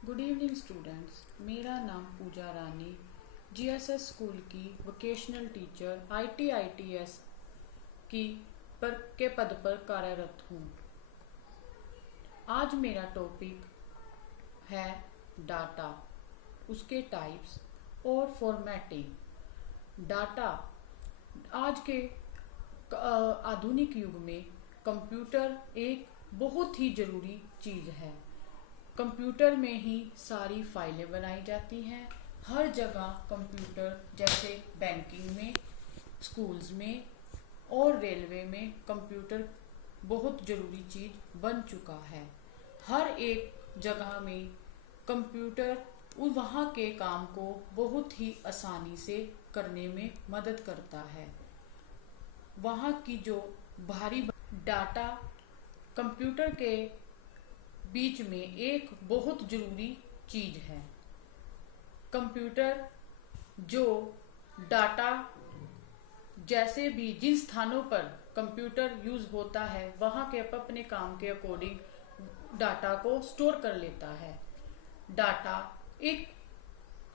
Good evening students. मेरा नाम पूजा रानी GSS school की वोकेशनल टीचर आईटीआईटीएस की के पद पर कार्यरत हूँ। आज मेरा टॉपिक है डाटा, उसके टाइप्स और फॉर्मेटिंग। डाटा आज के आधुनिक युग में कंप्यूटर एक बहुत ही ज़रूरी चीज़ है। कंप्यूटर में ही सारी फाइलें बनाई जाती हैं। हर जगह कंप्यूटर, जैसे बैंकिंग में, स्कूल्स में और रेलवे में कंप्यूटर बहुत ज़रूरी चीज़ बन चुका है। हर एक जगह में कंप्यूटर वहाँ के काम को बहुत ही आसानी से करने में मदद करता है। वहाँ की जो भारी डाटा कंप्यूटर के बीच में एक बहुत ज़रूरी चीज़ है। कंप्यूटर जो डाटा, जैसे भी जिन स्थानों पर कंप्यूटर यूज़ होता है वहाँ के अपने काम के अकॉर्डिंग डाटा को स्टोर कर लेता है। डाटा एक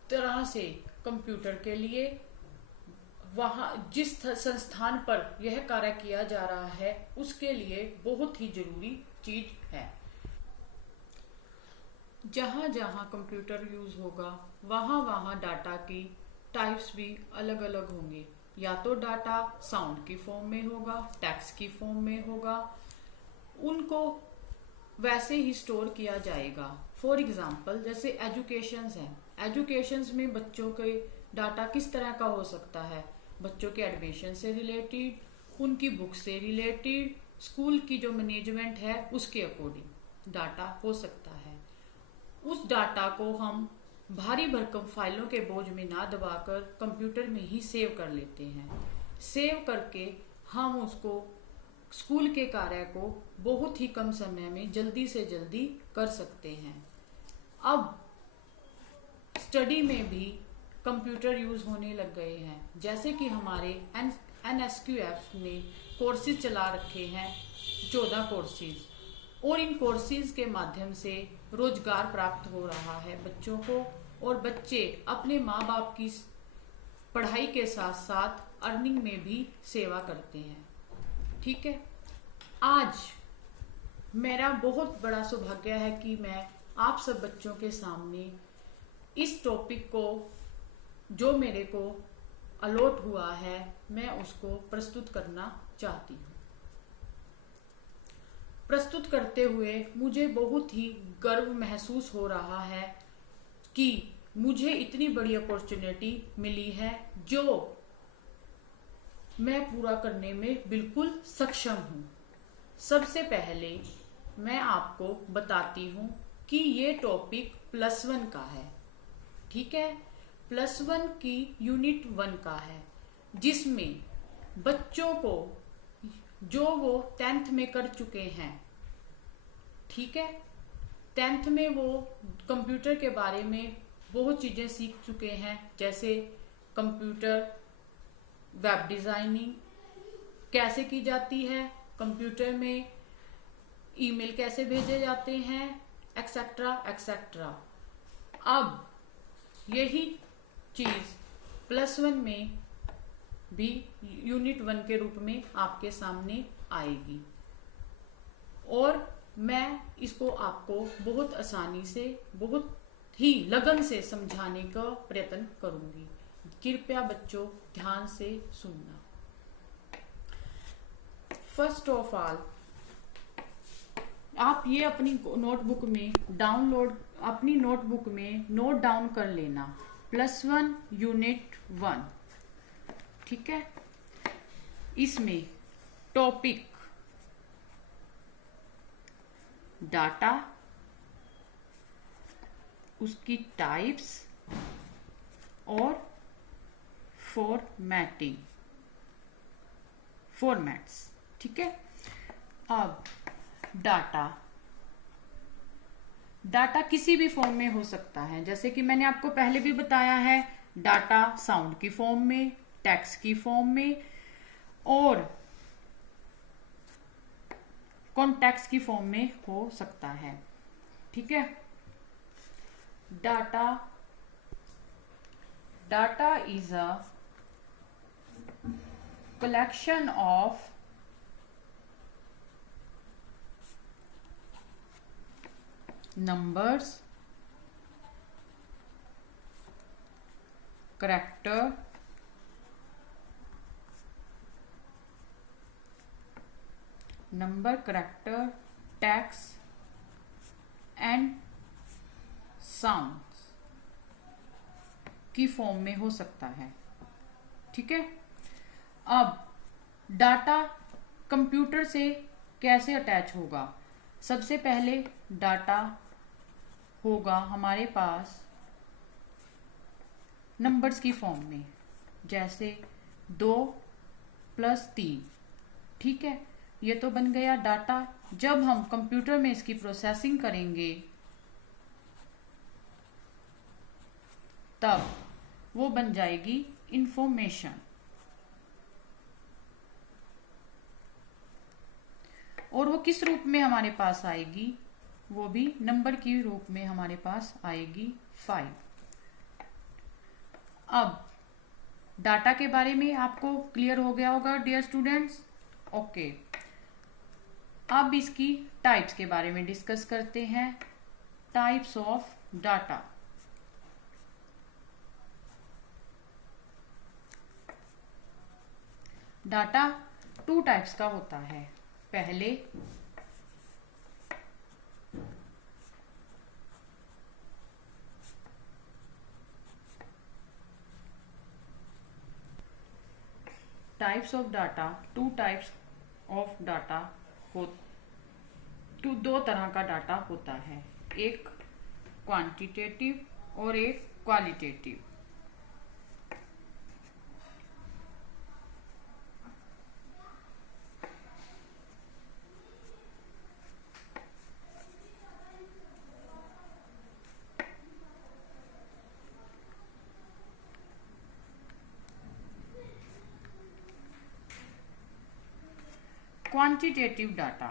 तरह से कंप्यूटर के लिए वहाँ जिस संस्थान पर यह कार्य किया जा रहा है उसके लिए बहुत ही ज़रूरी चीज़ है। जहाँ जहाँ कंप्यूटर यूज़ होगा वहाँ वहाँ डाटा की टाइप्स भी अलग अलग होंगे। या तो डाटा साउंड की फॉर्म में होगा, टेक्स्ट की फॉर्म में होगा, उनको वैसे ही स्टोर किया जाएगा। फॉर एग्जांपल जैसे एजुकेशंस हैं, एजुकेशंस में बच्चों के डाटा किस तरह का हो सकता है? बच्चों के एडमिशन से रिलेटेड, उनकी बुक से रिलेटेड, स्कूल की जो मैनेजमेंट है उसके अकॉर्डिंग डाटा हो सकता है। उस डाटा को हम भारी भरकम फाइलों के बोझ में ना दबाकर कंप्यूटर में ही सेव कर लेते हैं। सेव करके हम उसको स्कूल के कार्य को बहुत ही कम समय में जल्दी से जल्दी कर सकते हैं। अब स्टडी में भी कंप्यूटर यूज होने लग गए हैं। जैसे कि हमारे NSQF ने कोर्सेज चला रखे हैं, 14 कोर्सेज, और इन कोर्सेज के माध्यम से रोजगार प्राप्त हो रहा है बच्चों को, और बच्चे अपने माँ बाप की पढ़ाई के साथ साथ अर्निंग में भी सेवा करते हैं। ठीक है, आज मेरा बहुत बड़ा सौभाग्य है कि मैं आप सब बच्चों के सामने इस टॉपिक को जो मेरे को अलॉट हुआ है मैं उसको प्रस्तुत करना चाहती हूँ। प्रस्तुत करते हुए मुझे बहुत ही गर्व महसूस हो रहा है कि मुझे इतनी बड़ी अपॉर्चुनिटी मिली है जो मैं पूरा करने में बिल्कुल सक्षम हूँ। सबसे पहले मैं आपको बताती हूँ कि ये टॉपिक +1 का है। ठीक है, +1 की यूनिट 1 का है, जिसमें बच्चों को जो वो 10th में कर चुके हैं, ठीक है, 10th में वो कंप्यूटर के बारे में बहुत चीज़ें सीख चुके हैं, जैसे कंप्यूटर, वेब डिज़ाइनिंग कैसे की जाती है, कंप्यूटर में ईमेल कैसे भेजे जाते हैं, एक्सेट्रा एक्सेट्रा। अब यही चीज़ +1 में भी यूनिट 1 के रूप में आपके सामने आएगी, और मैं इसको आपको बहुत आसानी से, बहुत ही लगन से समझाने का प्रयत्न करूंगी। कृपया बच्चों ध्यान से सुनना। फर्स्ट ऑफ ऑल, आप ये अपनी नोटबुक में अपनी नोटबुक में नोट डाउन कर लेना, +1 यूनिट 1। ठीक है, इसमें टॉपिक डाटा, उसकी टाइप्स और फॉर्मेट्स। ठीक है, अब डाटा किसी भी फॉर्म में हो सकता है। जैसे कि मैंने आपको पहले भी बताया है, डाटा साउंड की फॉर्म में, टेक्स्ट की फॉर्म में और कॉन्टेक्स्ट की फॉर्म में हो सकता है। ठीक है, Data is a collection of numbers, character, text and sounds की फॉर्म में हो सकता है। ठीक है, अब डाटा कंप्यूटर से कैसे अटैच होगा? सबसे पहले डाटा होगा हमारे पास नंबर्स की फॉर्म में, जैसे 2+3। ठीक है, ये तो बन गया डाटा। जब हम कंप्यूटर में इसकी प्रोसेसिंग करेंगे तब वो बन जाएगी इंफॉर्मेशन। और वो किस रूप में हमारे पास आएगी? वो भी नंबर के रूप में हमारे पास आएगी 5। अब डाटा के बारे में आपको क्लियर हो गया होगा डियर स्टूडेंट्स। ओके, अब इसकी टाइप्स के बारे में डिस्कस करते हैं। Types of data. Data 2 types का होता है। पहले types of data, 2 types of data हो, 2 तरह का डाटा होता है, एक क्वांटिटेटिव और एक क्वालिटेटिव। क्वांटिटेटिव डाटा,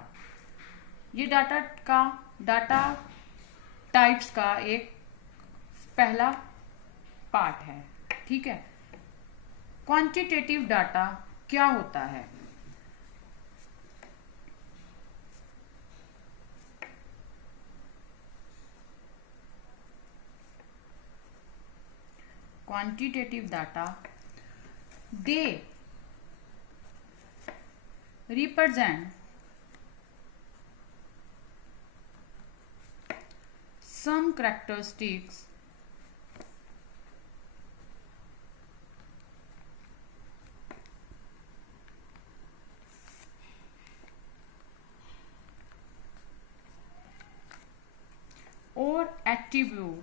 ये डाटा टाइप्स का एक पहला पार्ट है। ठीक है, क्वांटिटेटिव डाटा क्या होता है? Quantitative data, they represent some characteristics or attribute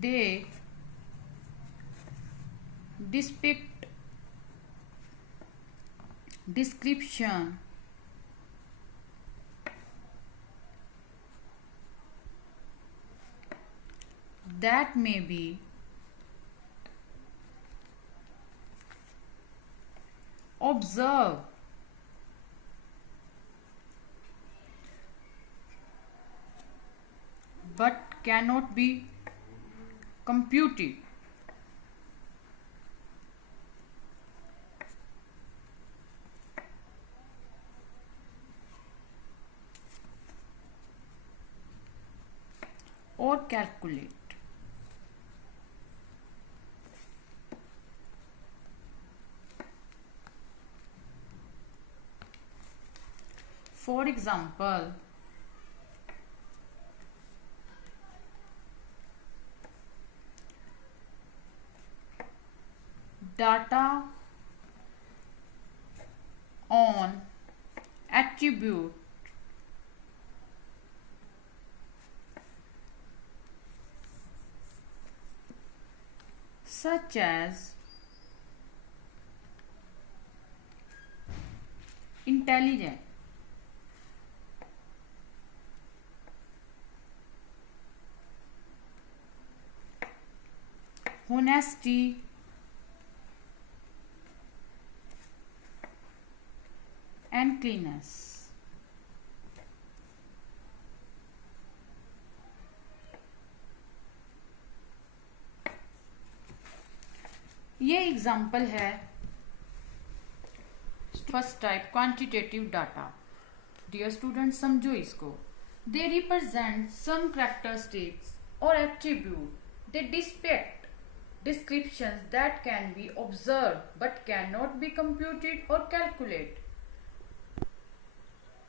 they depict description that may be observed but cannot be computed. Or calculate. For example, data on attribute such as intelligent, honesty, and cleanness. ये example है first type quantitative data. Dear student समझो इसको। They represent some characteristics और attribute they depict descriptions that can be observed but cannot be computed or calculated।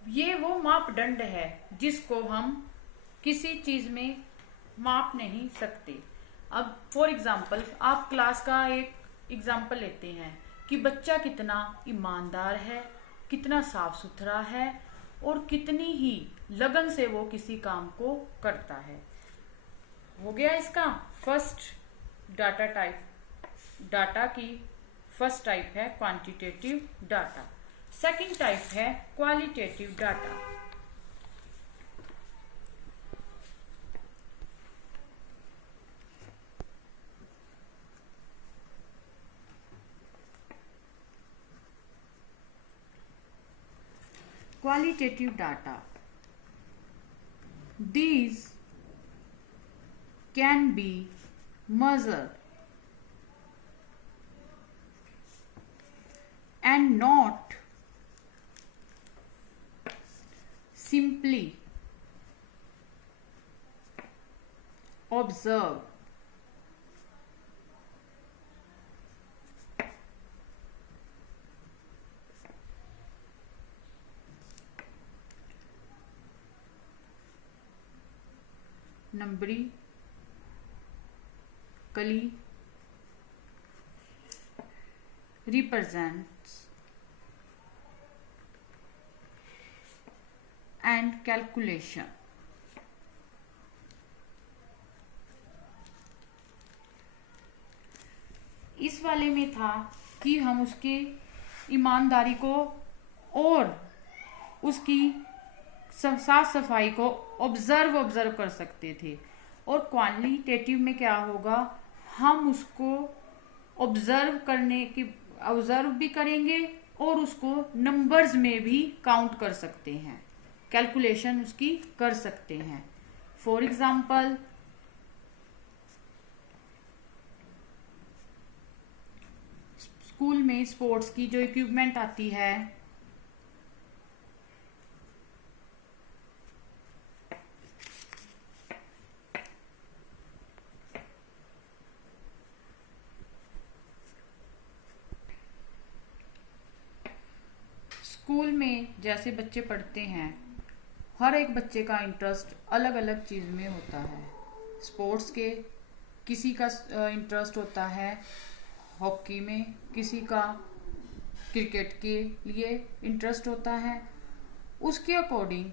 ये वो मापदंड है जिसको हम किसी चीज में माप नहीं सकते। अब फॉर एग्जाम्पल आप क्लास का एक एग्जाम्पल लेते हैं कि बच्चा कितना ईमानदार है, कितना साफ सुथरा है और कितनी ही लगन से वो किसी काम को करता है। हो गया इसका फर्स्ट डाटा टाइप। डाटा की फर्स्ट टाइप है क्वांटिटेटिव डाटा। सेकंड टाइप है qualitative data. Qualitative data. These can be measured and not simply observed. Numerically represents and calculation। इस वाले में था कि हम उसके ईमानदारी को और उसकी साफ सफाई को ऑब्जर्व कर सकते थे। और क्वालिटेटिव में क्या होगा, हम उसको ऑब्जर्व भी करेंगे और उसको नंबर्स में भी काउंट कर सकते हैं, कैलकुलेशन उसकी कर सकते हैं। फॉर एग्जाम्पल स्कूल में स्पोर्ट्स की जो इक्विपमेंट आती है, स्कूल में जैसे बच्चे पढ़ते हैं, हर एक बच्चे का इंटरेस्ट अलग अलग चीज में होता है। स्पोर्ट्स के किसी का इंटरेस्ट होता है हॉकी में, किसी का क्रिकेट के लिए इंटरेस्ट होता है। उसके अकॉर्डिंग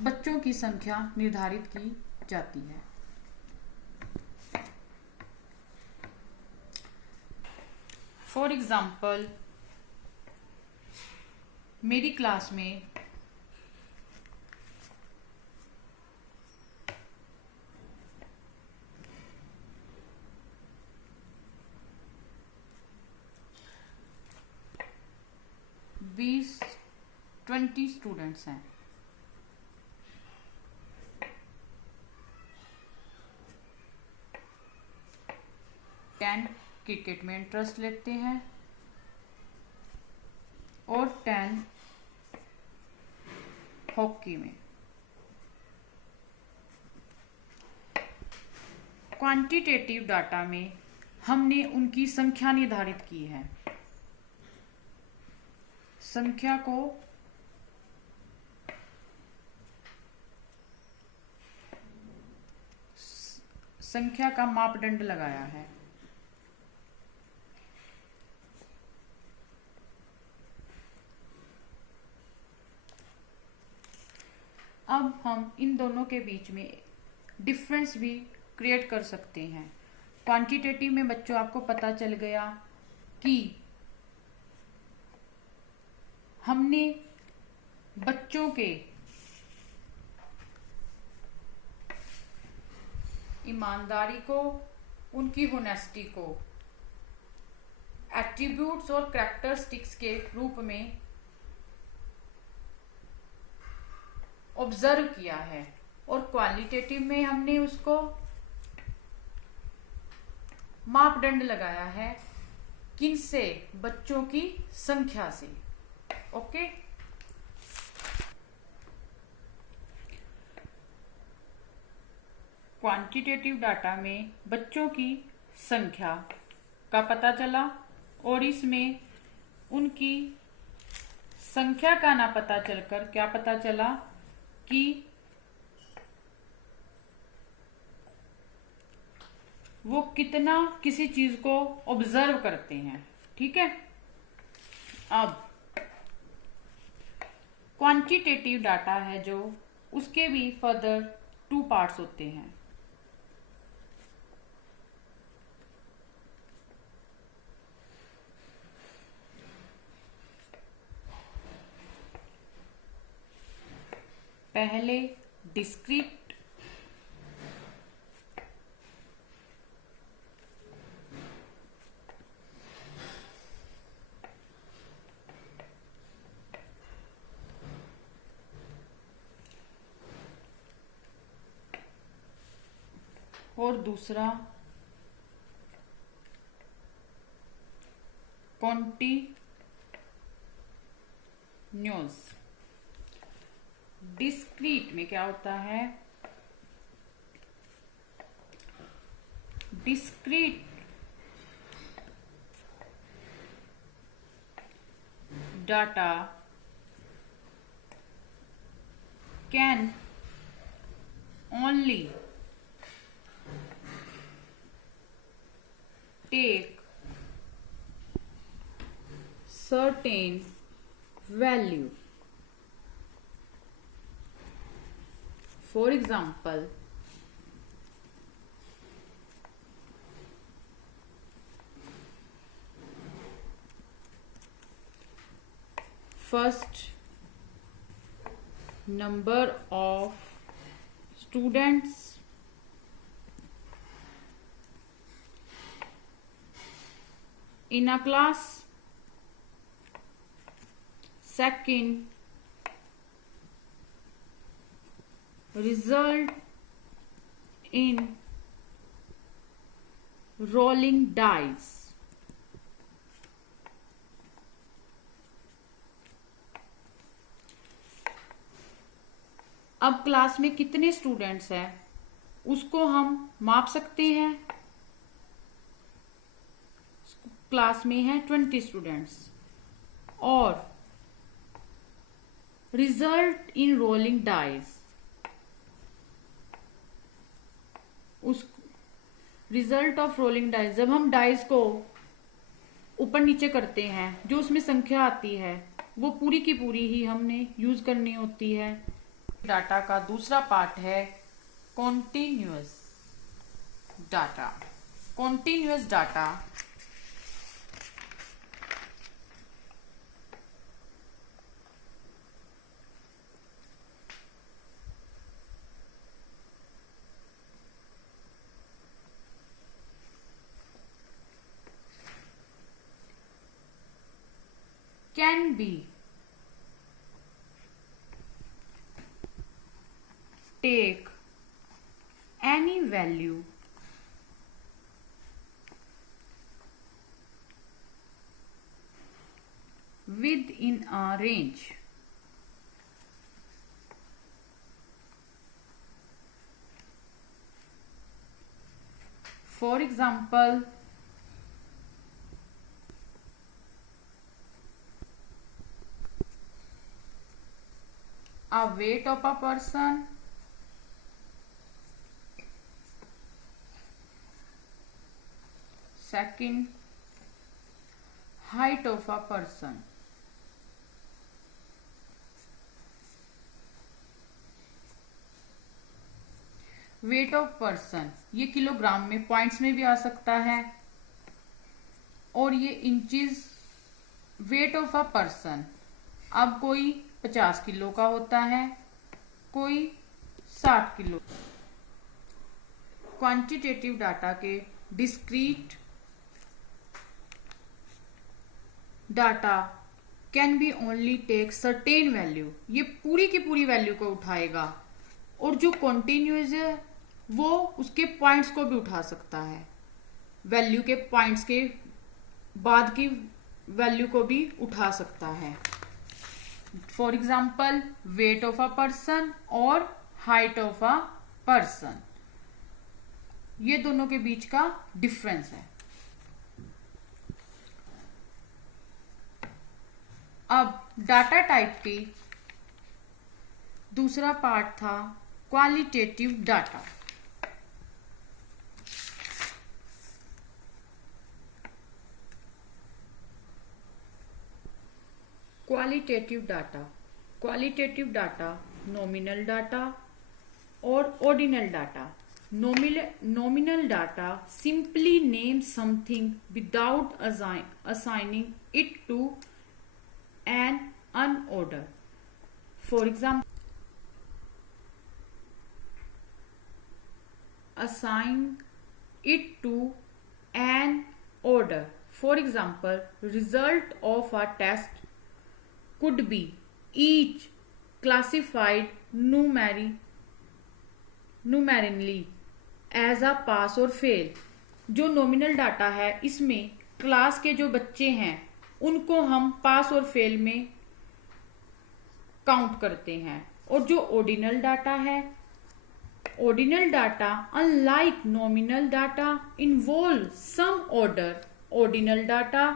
बच्चों की संख्या निर्धारित की जाती है। फॉर एग्जाम्पल मेरी क्लास में बीस 20 स्टूडेंट्स हैं। टेन क्रिकेट में इंटरेस्ट लेते हैं और 10 हॉकी में। क्वांटिटेटिव डाटा में हमने उनकी संख्या निर्धारित की है। संख्या को संख्या का मापदंड लगाया है। अब हम इन दोनों के बीच में डिफरेंस भी क्रिएट कर सकते हैं। क्वांटिटेटिव में बच्चों आपको पता चल गया कि हमने बच्चों के ईमानदारी को, उनकी होनेस्टी को एट्रीब्यूट्स और कैरेक्टरिस्टिक्स के रूप में ऑब्जर्व किया है, और क्वालिटेटिव में हमने उसको मापदंड लगाया है, किनसे? बच्चों की संख्या से। ओके, क्वांटिटेटिव डाटा में बच्चों की संख्या का पता चला, और इसमें उनकी संख्या का ना पता चलकर क्या पता चला कि वो कितना किसी चीज को ऑब्जर्व करते हैं। ठीक है, अब क्वांटिटेटिव डाटा है जो, उसके भी फर्दर 2 पार्ट्स होते हैं। पहले डिस्क्रीट और दूसरा कॉन्टिन्यूअस। डिस्क्रीट में क्या होता है? Discrete data can only take certain value. For example, first number of students in a class, second result in rolling dice, अब क्लास में कितने स्टूडेंट्स हैं उसको हम माप सकते हैं। क्लास में है 20 स्टूडेंट्स, और रिजल्ट इन रोलिंग डाइस, उस रिजल्ट ऑफ रोलिंग डाइस, जब हम डाइस को ऊपर नीचे करते हैं जो उसमें संख्या आती है वो पूरी की पूरी ही हमने यूज करनी होती है। डाटा का दूसरा पार्ट है continuous data. Continuous data can be take any value within a range. For example, a weight of a person, second height of a person, weight of person ये किलोग्राम में, points में भी आ सकता है, और ये inches. Weight of a person, अब कोई 50 किलो का होता है, कोई 60 किलो। क्वांटिटेटिव डाटा के discrete data can be only take certain value, ये पूरी की पूरी वैल्यू को उठाएगा, और जो कॉन्टिन्यूस है वो उसके पॉइंट्स को भी उठा सकता है, वैल्यू के पॉइंट्स के बाद की वैल्यू को भी उठा सकता है। For example wait of a person और हाइट ऑफ अ पर्सन, ये दोनों के बीच का डिफरेंस है। अब डाटा टाइप की दूसरा पार्ट था qualitative data. Qualitative data nominal data और ordinal data. Nominal data simply names something without assigning it to an order. For example, assign it to an order. For example, result of a test could be each classified numerically as a pass और fail. जो nominal data है इसमें class के जो बच्चे हैं उनको हम पास और फेल में काउंट करते हैं। और जो ऑर्डिनल डाटा है, ordinal data unlike nominal data involve some order. Ordinal data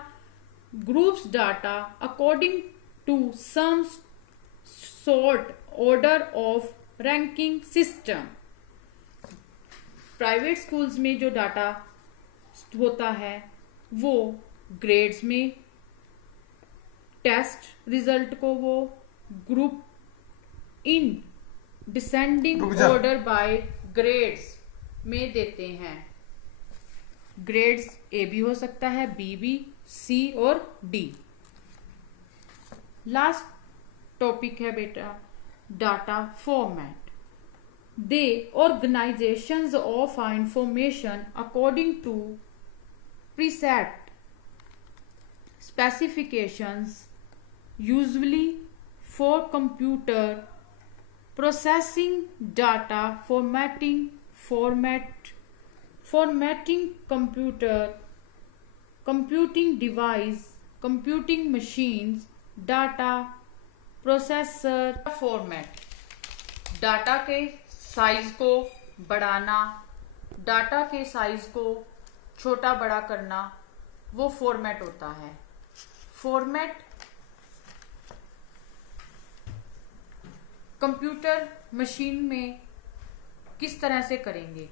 groups data according to some sort order of ranking system. Private schools में जो डाटा होता है वो ग्रेड्स में, टेस्ट रिजल्ट को वो group in descending order by grades में देते हैं। ग्रेड्स ए भी हो सकता है, बी भी, सी और डी। लास्ट टॉपिक है बेटा data format. The organizations of information according to preset specifications, usually for computer processing data, formatting computer, computing device, computing machines, data processor format। Data के साइज को बढ़ाना, डाटा के size को छोटा बड़ा करना, वो फॉर्मेट होता है। फॉर्मेट कंप्यूटर मशीन में किस तरह से करेंगे?